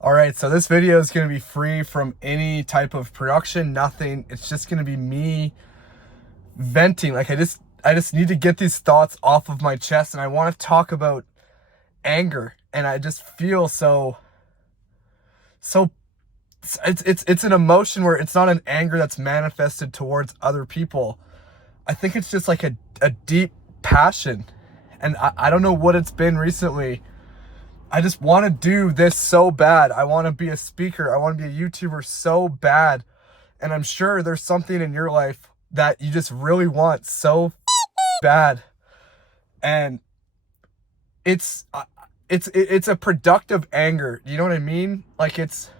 All right, so this video is going to be free from any type of production, nothing. It's just going to be me venting. I just need to get these thoughts off of my chest, and I want to talk about anger. And I just feel so it's an emotion where it's not an anger that's manifested towards other people. I think it's just like a deep passion. And I don't know what it's been recently. I just want to do this so bad. I want to be a speaker. I want to be a YouTuber so bad. And I'm sure there's something in your life that you just really want so bad. And it's a productive anger. You know what I mean? Like, it's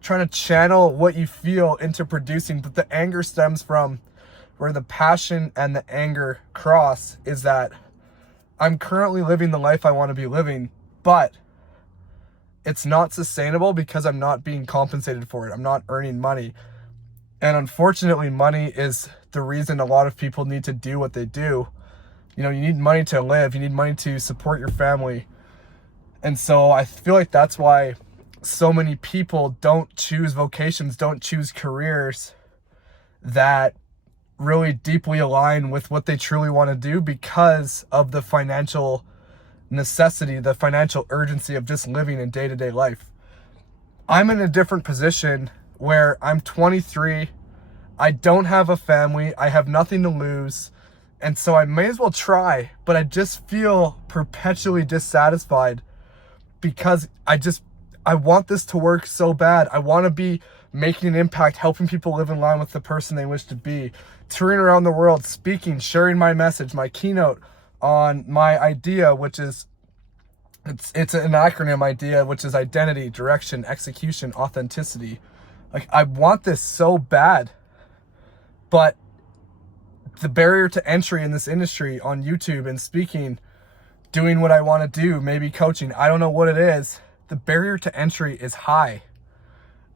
trying to channel what you feel into producing, but the anger stems from where the passion and the anger cross is that I'm currently living the life I want to be living, but it's not sustainable because I'm not being compensated for it. I'm not earning money. And unfortunately, money is the reason a lot of people need to do what they do. You know, you need money to live. You need money to support your family. And so I feel like that's why so many people don't choose vocations, don't choose careers that really deeply align with what they truly want to do because of the financial necessity, the financial urgency of just living in day-to-day life. I'm in a different position where I'm 23. I don't have a family. I have nothing to lose. And so I may as well try, but I just feel perpetually dissatisfied because I want this to work so bad. I want to be making an impact, helping people live in line with the person they wish to be, touring around the world, speaking, sharing my message, my keynote on my idea, which is, it's an acronym idea, which is identity, direction, execution, authenticity. Like, I want this so bad, but the barrier to entry in this industry on YouTube and speaking, doing what I want to do, maybe coaching, I don't know what it is. The barrier to entry is high,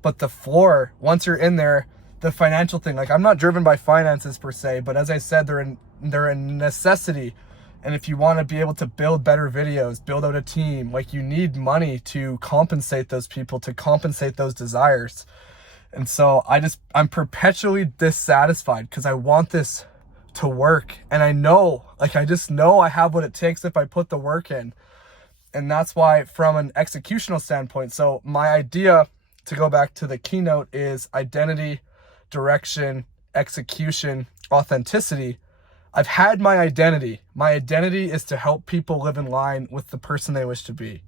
but the floor, once you're in there, the financial thing, like, I'm not driven by finances per se, but as I said, they're a necessity. And if you want to be able to build better videos, build out a team, like, you need money to compensate those people, to compensate those desires. And so I'm perpetually dissatisfied because I want this to work. And I know, like, I just know I have what it takes if I put the work in. And that's why, from an executional standpoint, so my idea, to go back to the keynote, is identity, direction, execution, authenticity. I've had my identity. My identity is to help people live in line with the person they wish to be.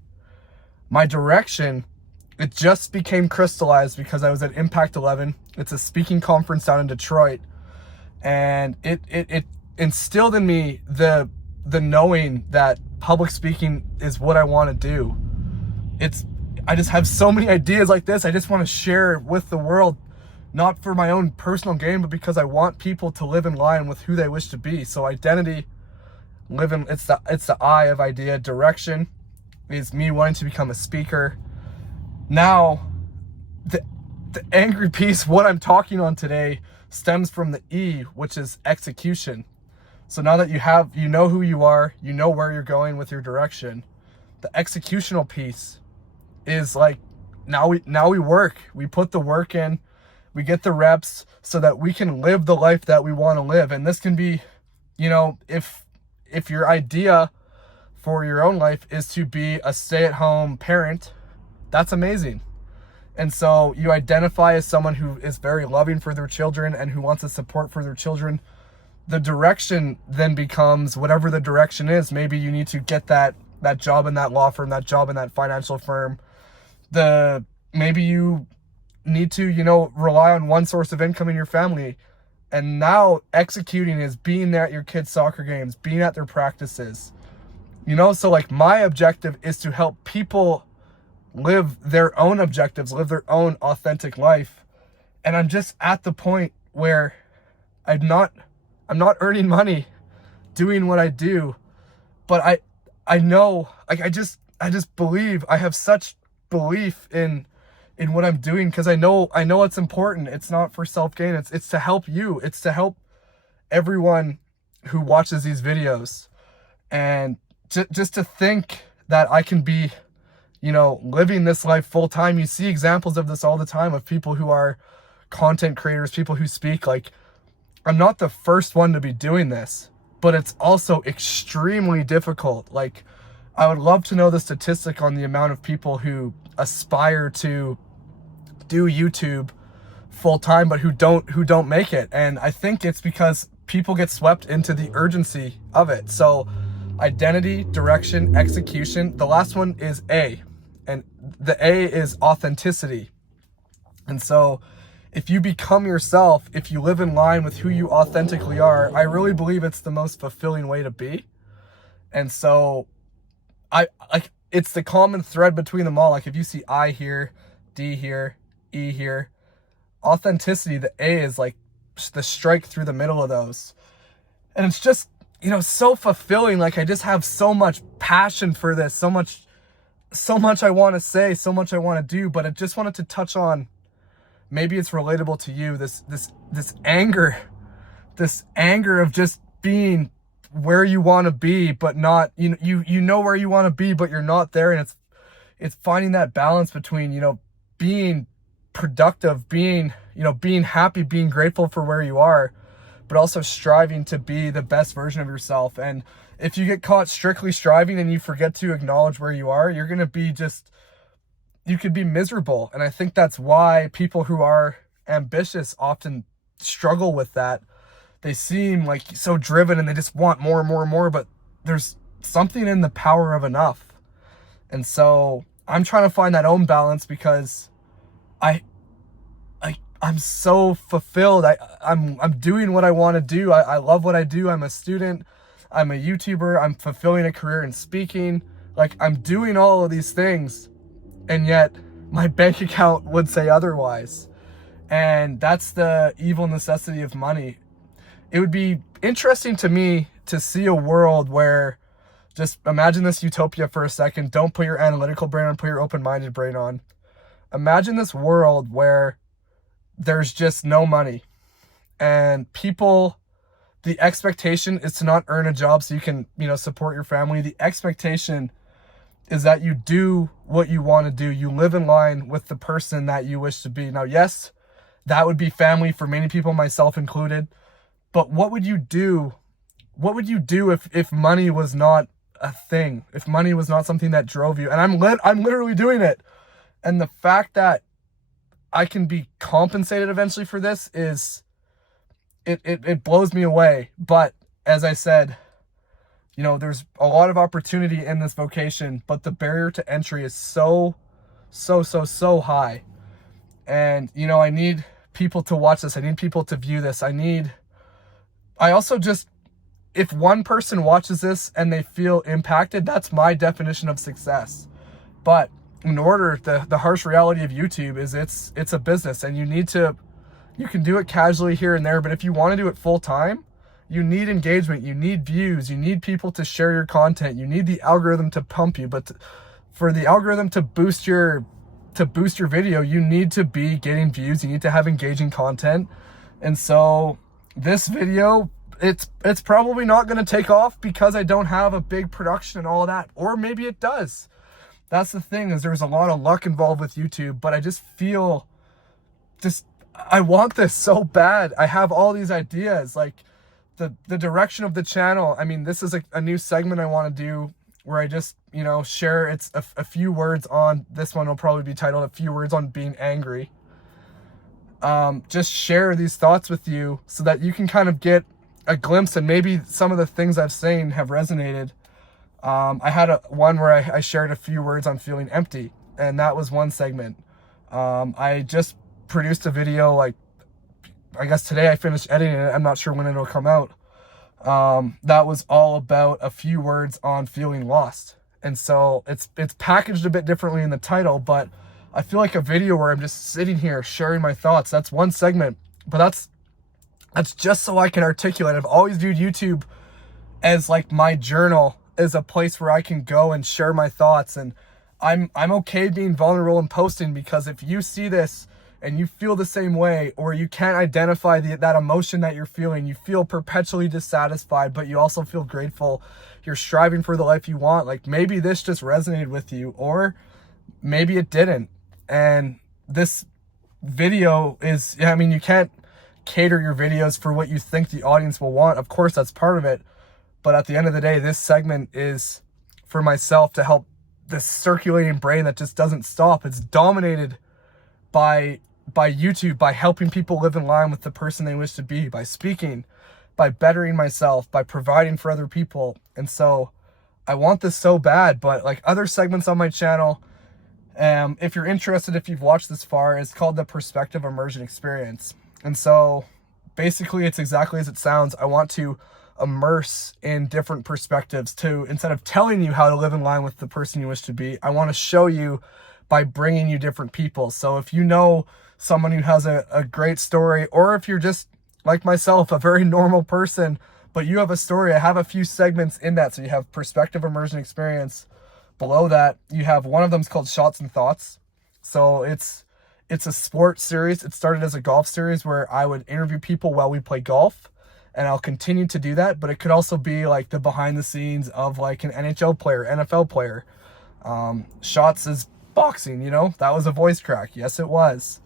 My direction, it just became crystallized because I was at Impact 11. It's a speaking conference down in Detroit. And it instilled in me the knowing that public speaking is what I want to do. I just have so many ideas like this. I just want to share with the world, not for my own personal gain, but because I want people to live in line with who they wish to be. So identity, it's the I of idea. Direction is me wanting to become a speaker. Now, the angry piece, what I'm talking on today, stems from the E, which is execution. So now that you know who you are, you know where you're going with your direction, the executional piece is like, now we work. We put the work in, we get the reps so that we can live the life that we want to live. And this can be, you know, if your idea for your own life is to be a stay-at-home parent, that's amazing. And so you identify as someone who is very loving for their children and who wants to support for their children. The direction then becomes whatever the direction is. Maybe you need to get that job in that law firm, that job in that financial firm. Maybe you need to, you know, rely on one source of income in your family. And now executing is being there at your kids' soccer games, being at their practices. You know, so like, my objective is to help people live their own objectives, live their own authentic life. And I'm just at the point where I'm not earning money doing what I do, but I know, like, I just believe, I have such belief in what I'm doing, because I know it's important. It's not for self-gain. It's to help you. It's to help everyone who watches these videos. And just to think that I can be living this life full time. You see examples of this all the time of people who are content creators, people who speak. Like, I'm not the first one to be doing this, but it's also extremely difficult. Like, I would love to know the statistic on the amount of people who aspire to do YouTube full time, but who don't make it. And I think it's because people get swept into the urgency of it. So identity, direction, execution. The last one is A, and the A is authenticity. And so if you become yourself, if you live in line with who you authentically are, I really believe it's the most fulfilling way to be. And so it's the common thread between them all. Like, if you see I here, D here, E here, authenticity, the A is like the strike through the middle of those. And it's just, so fulfilling. Like, I just have so much passion for this, so much I want to say, so much I want to do, but I just wanted to touch on, maybe it's relatable to you, this anger of just being where you want to be, but not, you know where you want to be, but you're not there. And it's finding that balance between, being productive, being happy, being grateful for where you are, but also striving to be the best version of yourself. And if you get caught strictly striving and you forget to acknowledge where you are, you're going to be you could be miserable. And I think that's why people who are ambitious often struggle with that. They seem like so driven and they just want more and more and more, but there's something in the power of enough. And so I'm trying to find that own balance, because I'm so fulfilled. I'm doing what I want to do. I love what I do. I'm a student. I'm a YouTuber. I'm fulfilling a career in speaking. Like, I'm doing all of these things, and yet my bank account would say otherwise. And that's the evil necessity of money. It would be interesting to me to see a world where, just imagine this utopia for a second. Don't put your analytical brain on, put your open-minded brain on. Imagine this world where there's just no money, and people, the expectation is to not earn a job so you can, support your family. The expectation is that you do what you want to do. You live in line with the person that you wish to be. Now, yes, that would be family for many people, myself included. But what would you do? What would you do if money was not a thing? If money was not something that drove you? And I'm literally doing it. And the fact that I can be compensated eventually for this it blows me away. But as I said, there's a lot of opportunity in this vocation, but the barrier to entry is so high. And, I need people to watch this. I need people to view this. I also just, if one person watches this and they feel impacted, that's my definition of success. But in order, the harsh reality of YouTube is it's a business, and you can do it casually here and there, but if you want to do it full time, you need engagement, you need views, you need people to share your content, you need the algorithm to pump you. But for the algorithm to boost your video, you need to be getting views, you need to have engaging content. And so this video, it's probably not going to take off because I don't have a big production and all of that, or maybe it does. That's the thing, is there's a lot of luck involved with YouTube, but I just feel I want this so bad. I have all these ideas, like the direction of the channel. I mean, this is a new segment I want to do where I just, share a few words on, this one will probably be titled "A Few Words on Being Angry." Just share these thoughts with you so that you can kind of get a glimpse, and maybe some of the things I've saying have resonated. I had one where I shared a few words on feeling empty, and that was one segment. I just produced a video, like, I guess today I finished editing it. I'm not sure when it'll come out. That was all about a few words on feeling lost. And so it's packaged a bit differently in the title, but I feel like a video where I'm just sitting here sharing my thoughts. That's one segment, but that's just so I can articulate. I've always viewed YouTube as like my journal, as a place where I can go and share my thoughts. And I'm okay being vulnerable and posting, because if you see this and you feel the same way, or you can't identify that emotion that you're feeling, you feel perpetually dissatisfied, but you also feel grateful, you're striving for the life you want, like maybe this just resonated with you, or maybe it didn't. And this video is, I mean, you can't cater your videos for what you think the audience will want. Of course, that's part of it. But at the end of the day, this segment is for myself to help this circulating brain that just doesn't stop. It's dominated by YouTube, by helping people live in line with the person they wish to be, by speaking, by bettering myself, by providing for other people. And so I want this so bad, but like other segments on my channel, if you're interested, if you've watched this far, it's called the Perspective Immersion Experience. And so basically it's exactly as it sounds. I want to immerse in different perspectives to, instead of telling you how to live in line with the person you wish to be, I want to show you by bringing you different people. So if you know someone who has a great story, or if you're just like myself, a very normal person, but you have a story, I have a few segments in that. So you have Perspective Immersion Experience. Below that, you have one of them's called Shots and Thoughts. So it's a sports series. It started as a golf series where I would interview people while we play golf, and I'll continue to do that. But it could also be like the behind the scenes of like an NHL player, NFL player. Shots is boxing, you know, that was a voice crack. Yes, it was.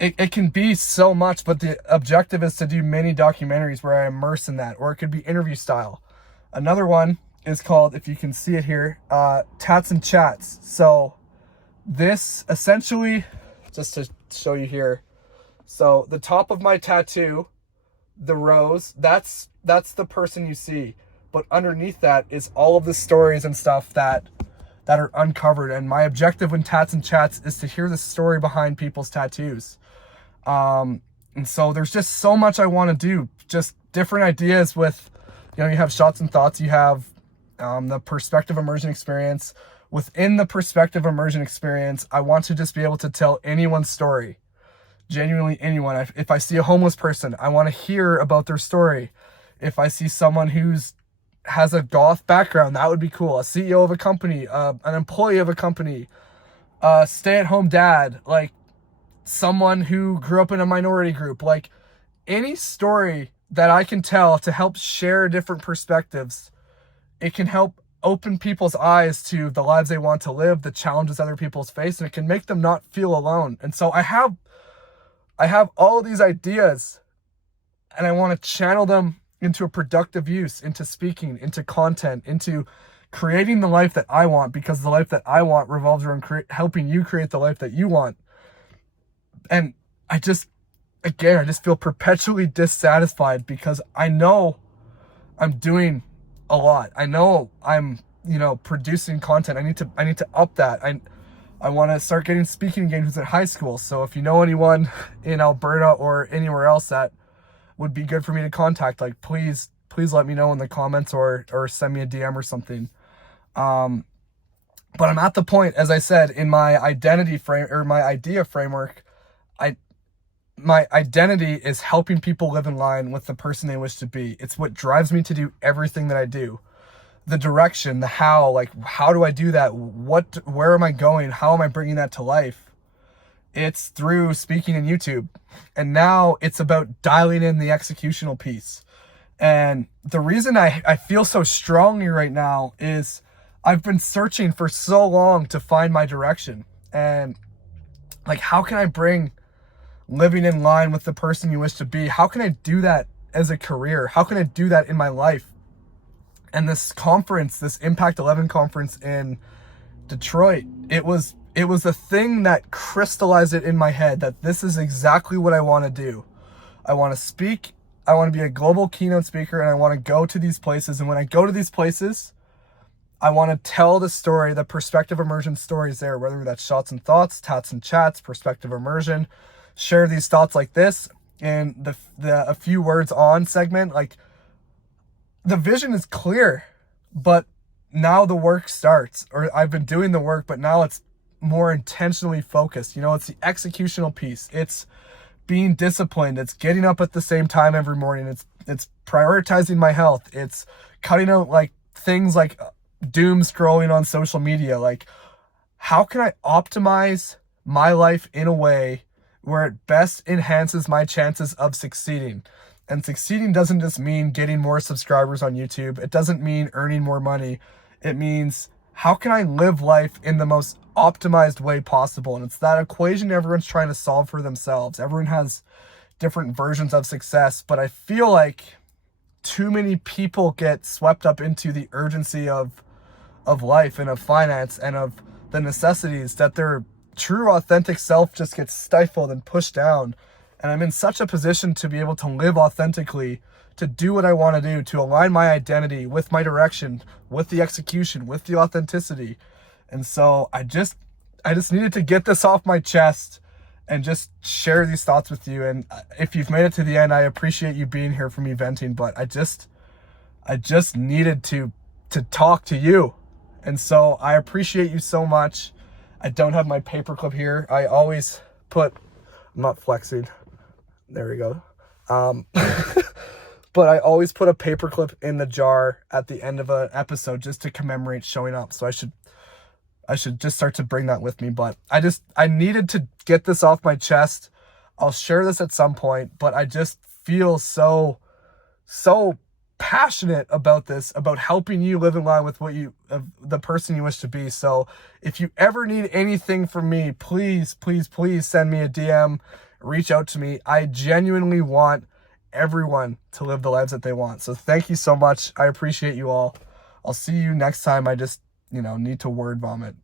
It can be so much, but the objective is to do mini documentaries where I immerse in that, or it could be interview style. Another one is called, if you can see it here, Tats and Chats. So this essentially, just to show you here, so the top of my tattoo, the rose, that's the person you see, but underneath that is all of the stories and stuff that are uncovered. And my objective when Tats and Chats is to hear the story behind people's tattoos. And so there's just so much I want to do, just different ideas with, you know, you have Shots and Thoughts, you have the Perspective Immersion Experience. Within the Perspective Immersion Experience, I want to just be able to tell anyone's story, genuinely anyone. If I see a homeless person, I want to hear about their story. If I see someone has a goth background, that would be cool. A CEO of a company, an employee of a company, a stay-at-home dad, like someone who grew up in a minority group, like any story that I can tell to help share different perspectives. It can help open people's eyes to the lives they want to live, the challenges other people face, and it can make them not feel alone. And so I have all of these ideas, and I want to channel them into a productive use, into speaking, into content, into creating the life that I want, because the life that I want revolves around helping you create the life that you want. And I just feel perpetually dissatisfied because I know I'm doing a lot. I know I'm, you know, producing content. I need to up that. I want to start getting speaking engagements at high school. So if you know anyone in Alberta or anywhere else that would be good for me to contact, like please let me know in the comments or send me a DM or something. But I'm at the point, as I said, in my identity frame, or my idea framework, my identity is helping people live in line with the person they wish to be. It's what drives me to do everything that I do. The direction, the how, like how do I do that? Where am I going? How am I bringing that to life? It's through speaking in YouTube. And now it's about dialing in the executional piece. And the reason I feel so strongly right now is I've been searching for so long to find my direction. And like, how can I bring living in line with the person you wish to be? How can I do that as a career? How can I do that in my life? And this conference, this Impact 11 conference in Detroit, it was a thing that crystallized it in my head that this is exactly what I want to do. I want to speak. I want to be a global keynote speaker, and I want to go to these places. And when I go to these places, I want to tell the story, the Perspective Immersion stories there, whether that's Shots and Thoughts, Tats and Chats, Perspective Immersion. Share these thoughts like this in the a few words on segment. Like, the vision is clear, but now the work starts, or I've been doing the work, but now it's more intentionally focused. You know, it's the executional piece. It's being disciplined. It's getting up at the same time every morning. It's prioritizing my health. It's cutting out like things like doom scrolling on social media. Like, how can I optimize my life in a way where it best enhances my chances of succeeding? And succeeding doesn't just mean getting more subscribers on YouTube. It doesn't mean earning more money. It means how can I live life in the most optimized way possible? And it's that equation everyone's trying to solve for themselves. Everyone has different versions of success, but I feel like too many people get swept up into the urgency of life and of finance and of the necessities that their true authentic self just gets stifled and pushed down. And I'm in such a position to be able to live authentically, to do what I want to do, to align my identity with my direction, with the execution, with the authenticity. And so I just needed to get this off my chest and just share these thoughts with you. And if you've made it to the end, I appreciate you being here for me venting, but I just needed to talk to you. And so I appreciate you so much. I don't have my paperclip here. I always I'm not flexing. There we go. But I always put a paperclip in the jar at the end of an episode just to commemorate showing up. So I should just start to bring that with me. But I needed to get this off my chest. I'll share this at some point, but I just feel so passionate about this, about helping you live in line with the person you wish to be. So if you ever need anything from me, please send me a DM, reach out to me. I genuinely want everyone to live the lives that they want. So thank you so much. I appreciate you all. I'll see you next time. I just, need to word vomit.